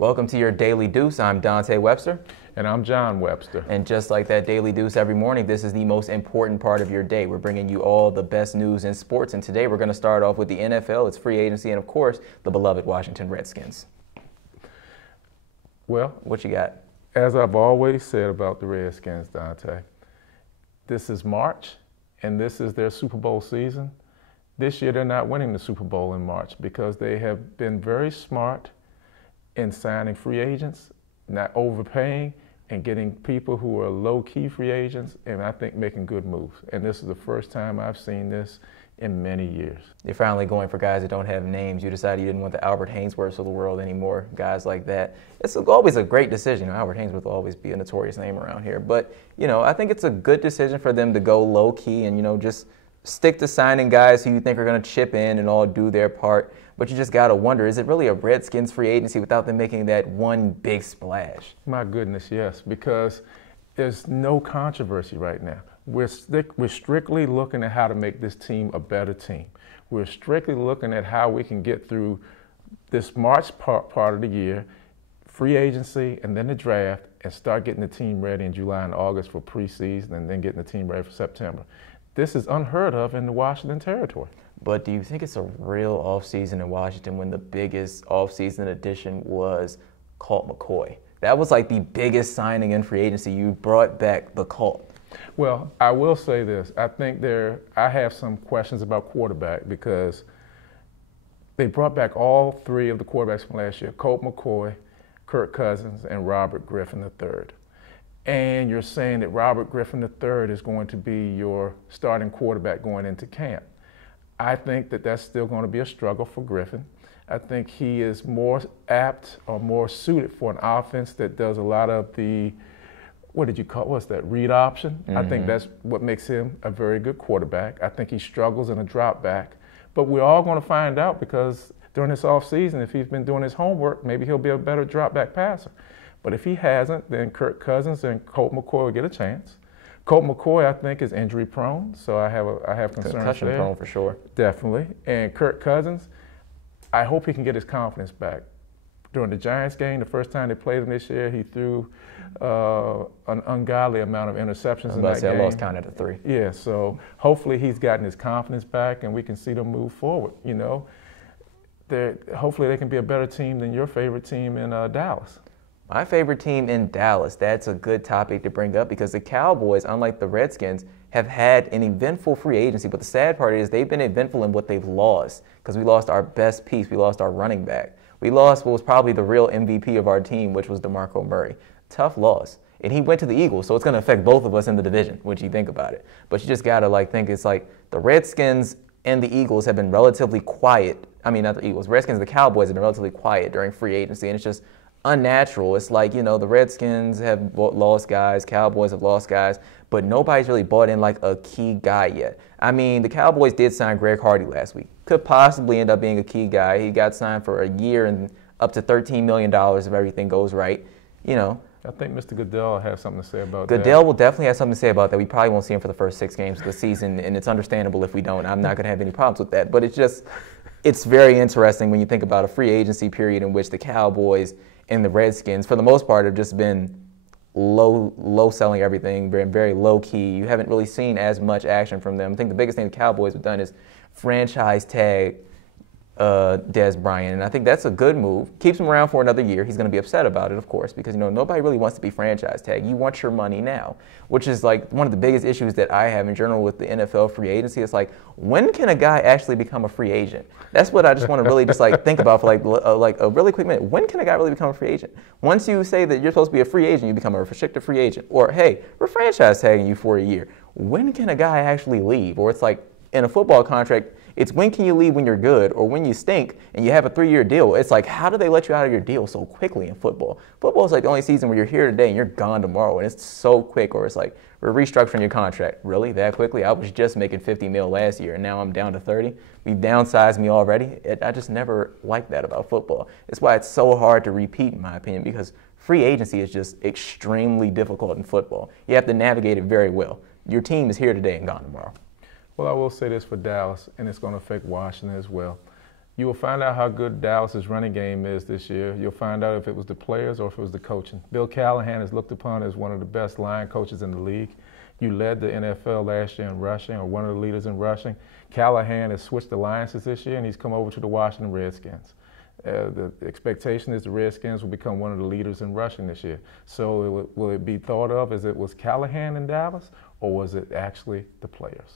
Welcome to your Daily Deuce. I'm Dante Webster. And I'm John Webster. And just like that Daily Deuce every morning, this is the most important part of your day. We're bringing you all the best news in sports. And today we're going to start off with the NFL, its free agency, and of course, the beloved Washington Redskins. Well, what you got? As I've always said about the Redskins, Dante, this is March, and this is their Super Bowl season. This year they're not winning the Super Bowl in March because they have been very smart in signing free agents, not overpaying, and getting people who are low-key free agents, and I think making good moves. And this is the first time I've seen this in many years. You're finally going for guys that don't have names. You decided you didn't want the Albert Haynesworths of the world anymore, guys like that. It's always a great decision. Albert Haynesworth will always be a notorious name around here. But, I think it's a good decision for them to go low-key and, just stick to signing guys who you think are going to chip in and all do their part. But you just got to wonder, is it really a Redskins free agency without them making that one big splash? My goodness, yes, because there's no controversy right now. We're strictly looking at how to make this team a better team. We're strictly looking at how we can get through this March part of the year, free agency, and then the draft, and start getting the team ready in July and August for preseason, and then getting the team ready for September. This is unheard of in the Washington territory. But do you think it's a real offseason in Washington when the biggest offseason addition was Colt McCoy? That was like the biggest signing in free agency. You brought back the Colt. Well, I will say this. I think I have some questions about quarterback because they brought back all three of the quarterbacks from last year, Colt McCoy, Kirk Cousins, and Robert Griffin III. And you're saying that Robert Griffin III is going to be your starting quarterback going into camp. I think that that's still going to be a struggle for Griffin. I think he is more apt or more suited for an offense that does a lot of the, what's that, read option? Mm-hmm. I think that's what makes him a very good quarterback. I think he struggles in a drop back. But we're all going to find out because during this offseason, if he's been doing his homework, maybe he'll be a better drop back passer. But if he hasn't, then Kirk Cousins and Colt McCoy will get a chance. Colt McCoy, I think, is injury prone, so I have concerns there. Concussion prone for sure. Definitely. And Kirk Cousins, I hope he can get his confidence back. During the Giants game, the first time they played him this year, he threw an ungodly amount of interceptions in that game. I lost count at 3. Yeah, so hopefully he's gotten his confidence back and we can see them move forward. Hopefully they can be a better team than your favorite team in Dallas. My favorite team in Dallas, that's a good topic to bring up because the Cowboys, unlike the Redskins, have had an eventful free agency. But the sad part is they've been eventful in what they've lost because we lost our best piece. We lost our running back. We lost what was probably the real MVP of our team, which was DeMarco Murray. Tough loss. And he went to the Eagles, so it's going to affect both of us in the division, when you think about it. But you just got to think it's like the Redskins and the Eagles have been relatively quiet. I mean, not the Eagles. Redskins and the Cowboys have been relatively quiet during free agency, and it's just unnatural. It's like, the Redskins have lost guys, Cowboys have lost guys, but nobody's really bought in like a key guy yet. I mean, the Cowboys did sign Greg Hardy last week. Could possibly end up being a key guy. He got signed for a year and up to $13 million if everything goes right. I think Mr. Goodell will have something to say about that. Goodell will definitely have something to say about that. We probably won't see him for the first 6 games of the season, and it's understandable if we don't. I'm not going to have any problems with that. But it's very interesting when you think about a free agency period in which the Cowboys and the Redskins, for the most part, have just been low selling everything, been very low key. You haven't really seen as much action from them. I think the biggest thing the Cowboys have done is franchise tag Dez Bryant, and I think that's a good move. Keeps him around for another year. He's going to be upset about it, of course, because nobody really wants to be franchise tag. You want your money now, which is like one of the biggest issues that I have in general with the NFL free agency. It's like, when can a guy actually become a free agent? That's what I just want to really just think about for like a really quick minute. When can a guy really become a free agent? Once you say that you're supposed to be a free agent, you become a restricted free agent, or hey, we're franchise tagging you for a year. When can a guy actually leave? Or it's like in a football contract, it's when can you leave when you're good or when you stink and you have a 3-year deal. It's like, how do they let you out of your deal so quickly in football? Football is like the only season where you're here today and you're gone tomorrow, and it's so quick. Or it's like, we're restructuring your contract. Really? That quickly? I was just making $50 million last year and now I'm down to 30. You downsized me already? I just never liked that about football. It's why it's so hard to repeat, in my opinion, because free agency is just extremely difficult in football. You have to navigate it very well. Your team is here today and gone tomorrow. Well, I will say this for Dallas, and it's going to affect Washington as well. You will find out how good Dallas's running game is this year. You'll find out if it was the players or if it was the coaching. Bill Callahan is looked upon as one of the best line coaches in the league. You led the NFL last year in rushing, or one of the leaders in rushing. Callahan has switched alliances this year, and he's come over to the Washington Redskins. The expectation is the Redskins will become one of the leaders in rushing this year. So will it be thought of as it was Callahan in Dallas, or was it actually the players?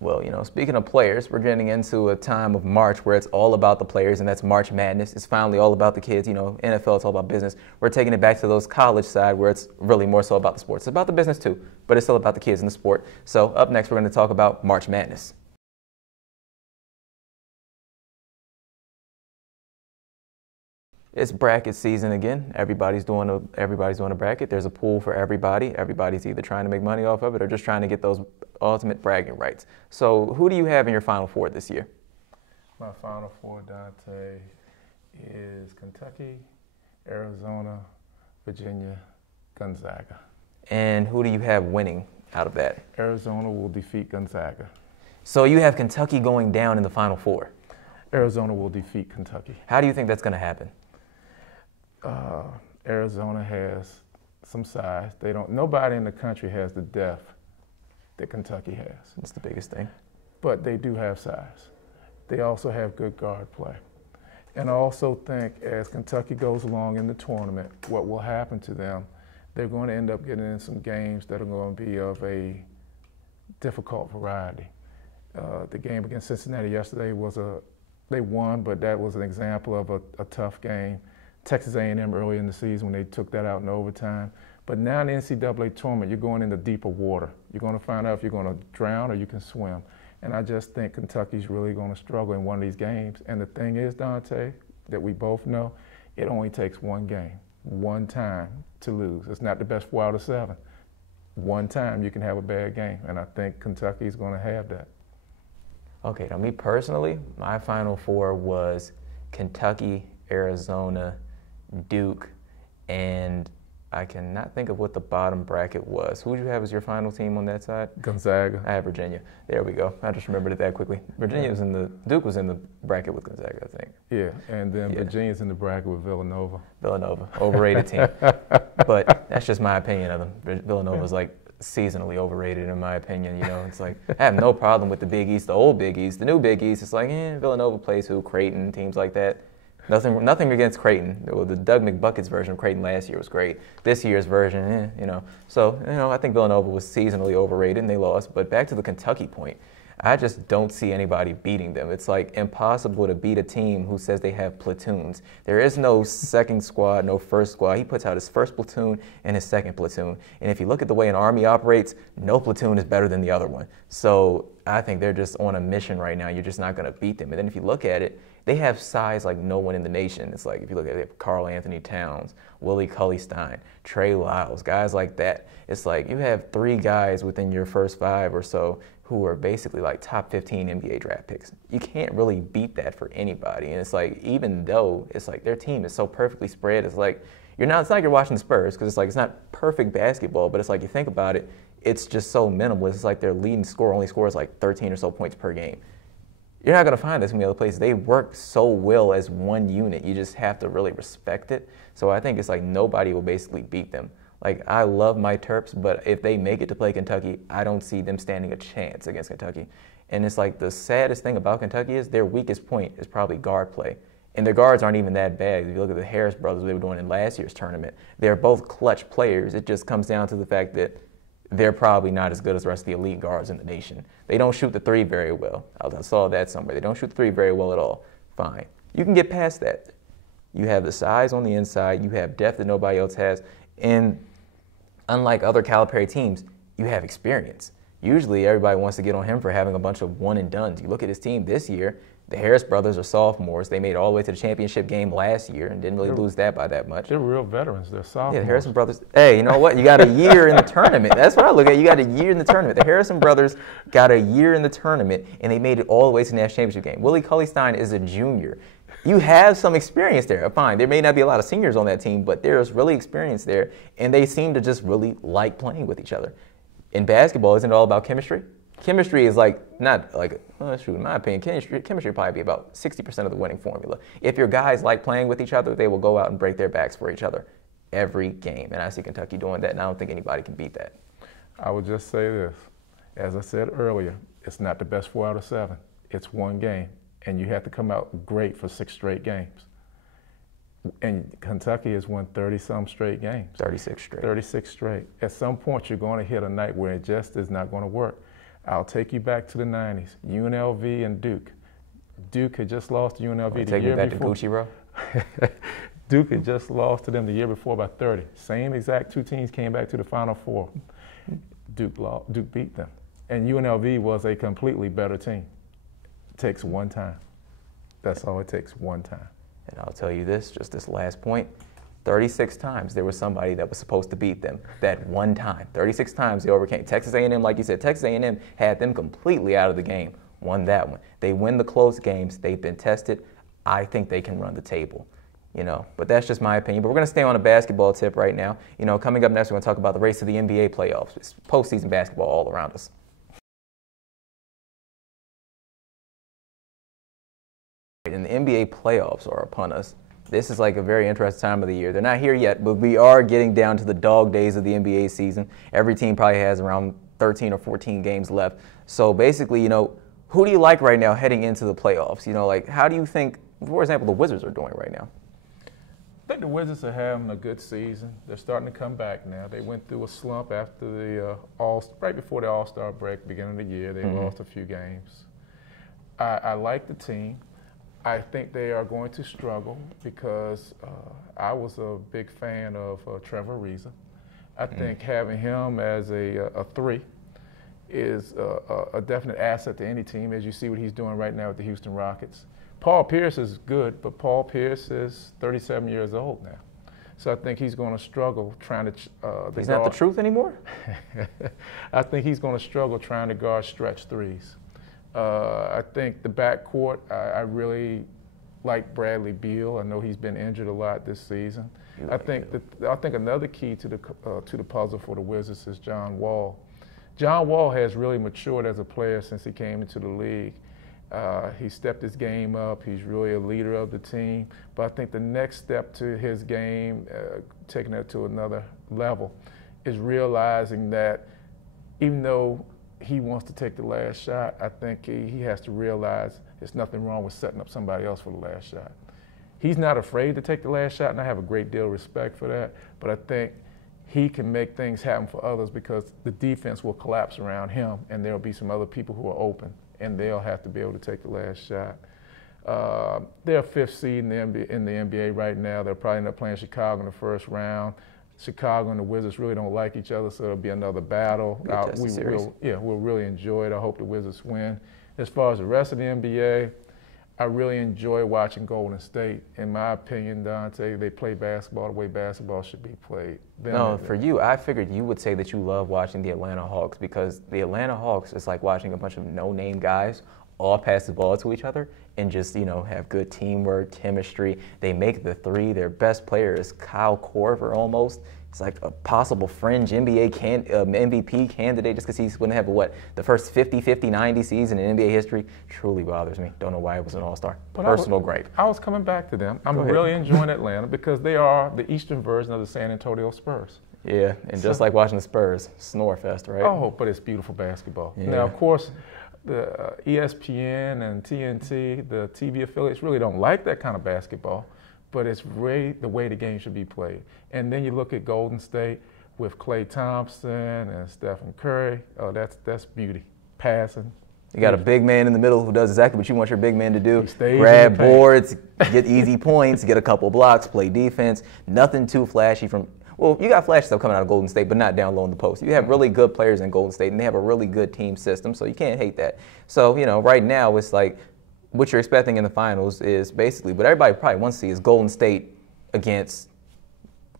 Well, speaking of players, we're getting into a time of March where it's all about the players, and that's March Madness. It's finally all about the kids. NFL, it's all about business. We're taking it back to those college side where it's really more so about the sports. It's about the business too, but it's still about the kids and the sport. So up next, we're going to talk about March Madness. It's bracket season again. Everybody's doing a bracket. There's a pool for everybody. Everybody's either trying to make money off of it or just trying to get those ultimate bragging rights. So who do you have in your Final Four this year? My Final Four, Dante, is Kentucky, Arizona, Virginia, Gonzaga. And who do you have winning out of that? Arizona will defeat Gonzaga. So you have Kentucky going down in the Final Four. Arizona will defeat Kentucky. How do you think that's going to happen? Arizona has some size. Nobody in the country has the depth that Kentucky has. That's the biggest thing. But they do have size. They also have good guard play. And I also think as Kentucky goes along in the tournament, what will happen to them, they're going to end up getting in some games that are going to be of a difficult variety. The game against Cincinnati yesterday they won, but that was an example of a tough game. Texas A&M early in the season when they took that out in overtime. But now in the NCAA tournament, you're going into deeper water. You're going to find out if you're going to drown or you can swim. And I just think Kentucky's really going to struggle in one of these games. And the thing is, Dante, that we both know, it only takes one game, one time to lose. It's not the best 4 out of 7. One time you can have a bad game, and I think Kentucky's going to have that. Okay, now me personally, my Final Four was Kentucky, Arizona, Duke, and I cannot think of what the bottom bracket was. Who did you have as your final team on that side? Gonzaga. I have Virginia. There we go. I just remembered it that quickly. Duke was in the bracket with Gonzaga, I think. Yeah, and then Virginia's in the bracket with Villanova. Overrated team. But that's just my opinion of them. Villanova's like seasonally overrated in my opinion. It's like I have no problem with the Big East, the old Big East, the new Big East. It's like, Villanova plays who? Creighton, teams like that. Nothing against Creighton. The Doug McBucket's version of Creighton last year was great. This year's version, So, I think Villanova was seasonally overrated and they lost. But back to the Kentucky point, I just don't see anybody beating them. It's like impossible to beat a team who says they have platoons. There is no second squad, no first squad. He puts out his first platoon and his second platoon. And if you look at the way an Army operates, no platoon is better than the other one. So I think they're just on a mission right now. You're just not going to beat them. And then if you look at it, they have size like no one in the nation. It's like if you look at it, Karl Anthony Towns, Willie Cauley-Stein, Trey Lyles, guys like that. It's like you have 3 guys within your first 5 or so who are basically like top 15 NBA draft picks. You can't really beat that for anybody. And it's like, even though it's like their team is so perfectly spread, it's like it's not like you're watching the Spurs because it's like it's not perfect basketball, but it's like you think about it, it's just so minimal. It's like their leading scorer only scores like 13 or so points per game. You're not going to find this in the other places. They work so well as one unit. You just have to really respect it. So I think it's like nobody will basically beat them. Like, I love my Terps, but if they make it to play Kentucky, I don't see them standing a chance against Kentucky. And it's like the saddest thing about Kentucky is their weakest point is probably guard play. And their guards aren't even that bad. If you look at the Harris brothers, they were doing in last year's tournament. They're both clutch players. It just comes down to the fact that they're probably not as good as the rest of the elite guards in the nation. They don't shoot the 3 very well. I saw that somewhere. They don't shoot the 3 very well at all. Fine. You can get past that. You have the size on the inside. You have depth that nobody else has. And unlike other Calipari teams, you have experience. Usually everybody wants to get on him for having a bunch of one-and-dones. You look at his team this year, the Harris brothers are sophomores. They made it all the way to the championship game last year and didn't really lose that by that much. They're real veterans. They're sophomores. Yeah, the Harrison brothers. Hey, you know what? You got a year in the tournament. That's what I look at. You got a year in the tournament. The Harrison brothers got a year in the tournament, and they made it all the way to the national championship game. Willie Cauley-Stein is a junior. You have some experience there. Fine, there may not be a lot of seniors on that team, but there's really experience there, and they seem to just really like playing with each other. In basketball, isn't it all about chemistry? chemistry is like, not like, shoot, in my opinion, chemistry would probably be about 60% of the winning formula. If your guys like playing with each other, they will go out and break their backs for each other every game. And I see Kentucky doing that, and I don't think anybody can beat that. I would just say this. As I said earlier, it's not the best 4 out of 7. It's one game, and you have to come out great for 6 straight games. And Kentucky has won 30-some straight games. 36 straight. 36 straight. At some point, you're going to hit a night where it just is not going to work. I'll take you back to the 90s, UNLV and Duke. Duke had just lost to UNLV the year before. Take me back to Gucci Row? Duke had just lost to them the year before by 30. Same exact 2 teams came back to the Final Four. Duke beat them. And UNLV was a completely better team. It takes one time. That's all it takes, one time. And I'll tell you this, just this last point, 36 times there was somebody that was supposed to beat them that one time. 36 times they overcame. Texas A&M, like you said, Texas A&M had them completely out of the game, won that one. They win the close games. They've been tested. I think they can run the table, but that's just my opinion. But we're going to stay on a basketball tip right now. Coming up next, we're going to talk about the race to the NBA playoffs. It's postseason basketball all around us. And the NBA playoffs are upon us. This is like a very interesting time of the year. They're not here yet, but we are getting down to the dog days of the NBA season. Every team probably has around 13 or 14 games left. So basically, who do you like right now heading into the playoffs? How do you think, for example, the Wizards are doing right now? I think the Wizards are having a good season. They're starting to come back now. They went through a slump after the right before the All-Star break, beginning of the year. They lost a few games. I like the team. I think they are going to struggle because I was a big fan of Trevor Ariza. I think having him as a 3 is a definite asset to any team, as you see what he's doing right now with the Houston Rockets. Paul Pierce is good, but Paul Pierce is 37 years old now. So I think he's going to struggle trying to he's not the truth anymore? I think he's going to struggle trying to guard stretch threes. I think the backcourt, I really like Bradley Beal. I know he's been injured a lot this season. I think another key to the puzzle for the Wizards is John Wall. John Wall has really matured as a player since he came into the league. He stepped his game up. He's really a leader of the team. But I think the next step to his game, taking it to another level, is realizing that even though he wants to take the last shot, I think he has to realize there's nothing wrong with setting up somebody else for the last shot. He's not afraid to take the last shot, and I have a great deal of respect for that, but I think he can make things happen for others because the defense will collapse around him, and there'll be some other people who are open, and they'll have to be able to take the last shot. They're 5th seed in the NBA right now. They'll probably end up playing Chicago in the first round. Chicago and the Wizards really don't like each other, so it'll be another battle. We'll really enjoy it. I hope the Wizards win. As far as the rest of the NBA, I really enjoy watching Golden State. In my opinion, Dante, they play basketball the way basketball should be played. For you, I figured you would say that you love watching the Atlanta Hawks because the Atlanta Hawks is like watching a bunch of no-name guys all pass the ball to each other and just, have good teamwork, chemistry. They make the 3. Their best player is Kyle Korver almost. It's like a possible fringe MVP candidate just because he's going to have, the first 50-90 season in NBA history. Truly bothers me. Don't know why it was an all-star. Personal gripe. I was coming back to them. I'm really enjoying Atlanta because they are the Eastern version of the San Antonio Spurs. Yeah, and just like watching the Spurs, snore fest, right? Oh, but it's beautiful basketball. Yeah. Now, of course, the ESPN and TNT, the TV affiliates, really don't like that kind of basketball, but it's really the way the game should be played. And then you look at Golden State with Klay Thompson and Stephen Curry. Oh, that's beauty. Passing. You got a big man in the middle who does exactly what you want your big man to do. Grab boards, get easy points, get a couple blocks, play defense. Nothing too flashy from – well, you got flash stuff coming out of Golden State, but not down low in the post. You have really good players in Golden State, and they have a really good team system, so you can't hate that. So, right now it's like what you're expecting in the finals is basically what everybody probably wants to see is Golden State against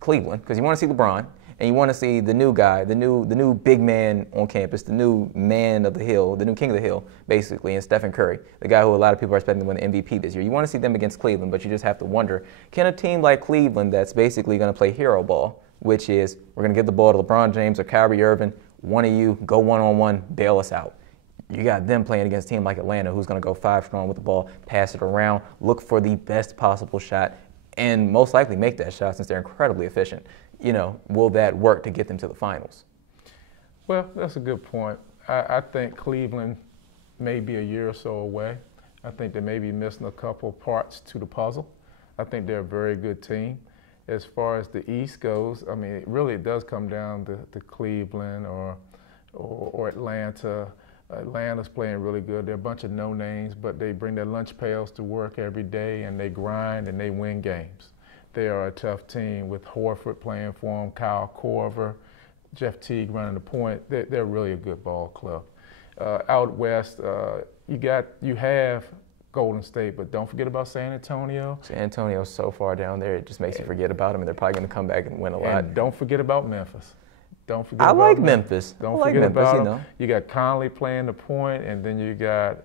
Cleveland, because you want to see LeBron, and you want to see the new guy, the new big man on campus, the new man of the hill, the new king of the hill, basically, and Stephen Curry, the guy who a lot of people are expecting to win the MVP this year. You want to see them against Cleveland, but you just have to wonder, can a team like Cleveland that's basically going to play hero ball, which is we're going to give the ball to LeBron James or Kyrie Irving, one of you, go one-on-one, bail us out. You got them playing against a team like Atlanta, who's going to go 5 strong with the ball, pass it around, look for the best possible shot, and most likely make that shot since they're incredibly efficient. Will that work to get them to the finals? Well, that's a good point. I think Cleveland may be a year or so away. I think they may be missing a couple parts to the puzzle. I think they're a very good team. As far as the East goes, I mean, it does come down to Cleveland or Atlanta. Atlanta's playing really good. They're a bunch of no-names, but they bring their lunch pails to work every day, and they grind, and they win games. They are a tough team with Horford playing for them, Kyle Korver, Jeff Teague running the point. They're really a good ball club. Out west, you have Golden State, but don't forget about San Antonio. San Antonio's so far down there, it just makes you forget about them, and they're probably going to come back and win a lot. And don't forget about Memphis. Don't forget I about like Memphis. Don't I like forget Memphis, about them. You got Conley playing the point, and then you got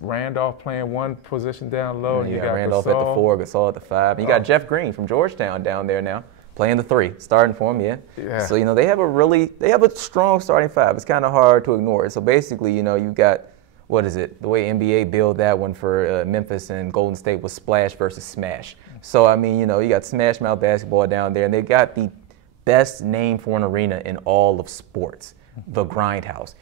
Randolph playing one position down low. And you got Randolph at the 4, Gasol at the 5. And you got Jeff Green from Georgetown down there now, playing the 3, starting for him, yeah. So, they have a strong starting 5. It's kind of hard to ignore it. So basically, you've got, what is it? The way NBA build that one for Memphis and Golden State was splash versus smash. So, I mean, you got smash mouth basketball down there, and they got the best name for an arena in all of sports, the Grindhouse.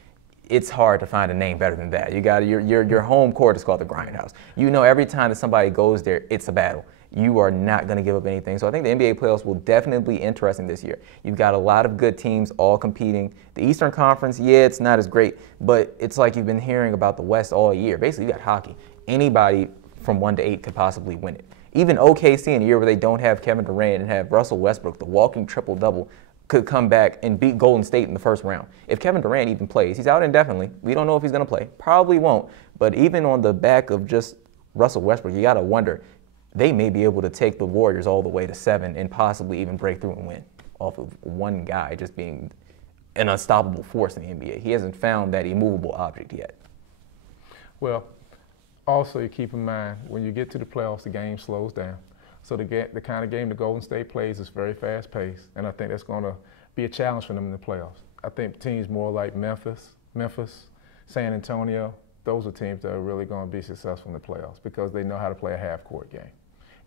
It's hard to find a name better than that. You got your home court is called the Grindhouse. Every time that somebody goes there, it's a battle. You are not going to give up anything. So I think the NBA playoffs will definitely be interesting this year. You've got a lot of good teams all competing. The Eastern Conference, it's not as great, but it's like you've been hearing about the West all year. Basically, you got hockey. Anybody from 1 to 8 could possibly win it. Even OKC in a year where they don't have Kevin Durant and have Russell Westbrook, the walking triple-double, could come back and beat Golden State in the first round. If Kevin Durant even plays, he's out indefinitely. We don't know if he's going to play. Probably won't. But even on the back of just Russell Westbrook, you got to wonder, they may be able to take the Warriors all the way to 7 and possibly even break through and win off of one guy just being an unstoppable force in the NBA. He hasn't found that immovable object yet. Well, also, you keep in mind, when you get to the playoffs, the game slows down. So the kind of game the Golden State plays is very fast-paced, and I think that's going to be a challenge for them in the playoffs. I think teams more like Memphis, San Antonio, those are teams that are really going to be successful in the playoffs because they know how to play a half-court game.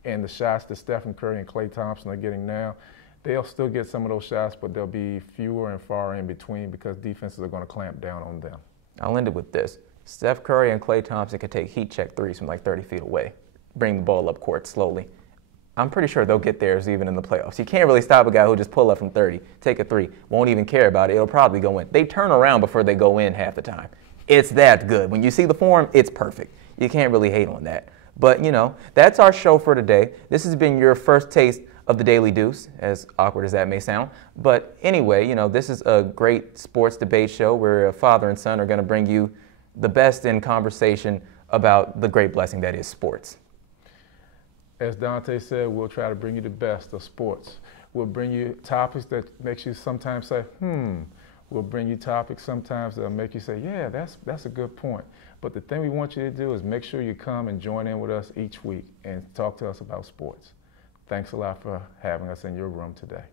And the shots that Stephen Curry and Klay Thompson are getting now, they'll still get some of those shots, but they'll be fewer and far in between because defenses are going to clamp down on them. I'll end it with this. Steph Curry and Klay Thompson can take heat check 3s from like 30 feet away, bring the ball up court slowly. I'm pretty sure they'll get theirs even in the playoffs. You can't really stop a guy who just pull up from 30, take a 3, won't even care about it. It'll probably go in. They turn around before they go in half the time. It's that good. When you see the form, it's perfect. You can't really hate on that. But, that's our show for today. This has been your first taste of the Daily Deuce, as awkward as that may sound. But anyway, this is a great sports debate show where a father and son are going to bring you the best in conversation about the great blessing that is sports. As Dante said, we'll try to bring you the best of sports. We'll bring you topics that makes you sometimes say, We'll bring you topics sometimes that'll make you say, yeah, that's a good point. But the thing we want you to do is make sure you come and join in with us each week and talk to us about sports. Thanks a lot for having us in your room today.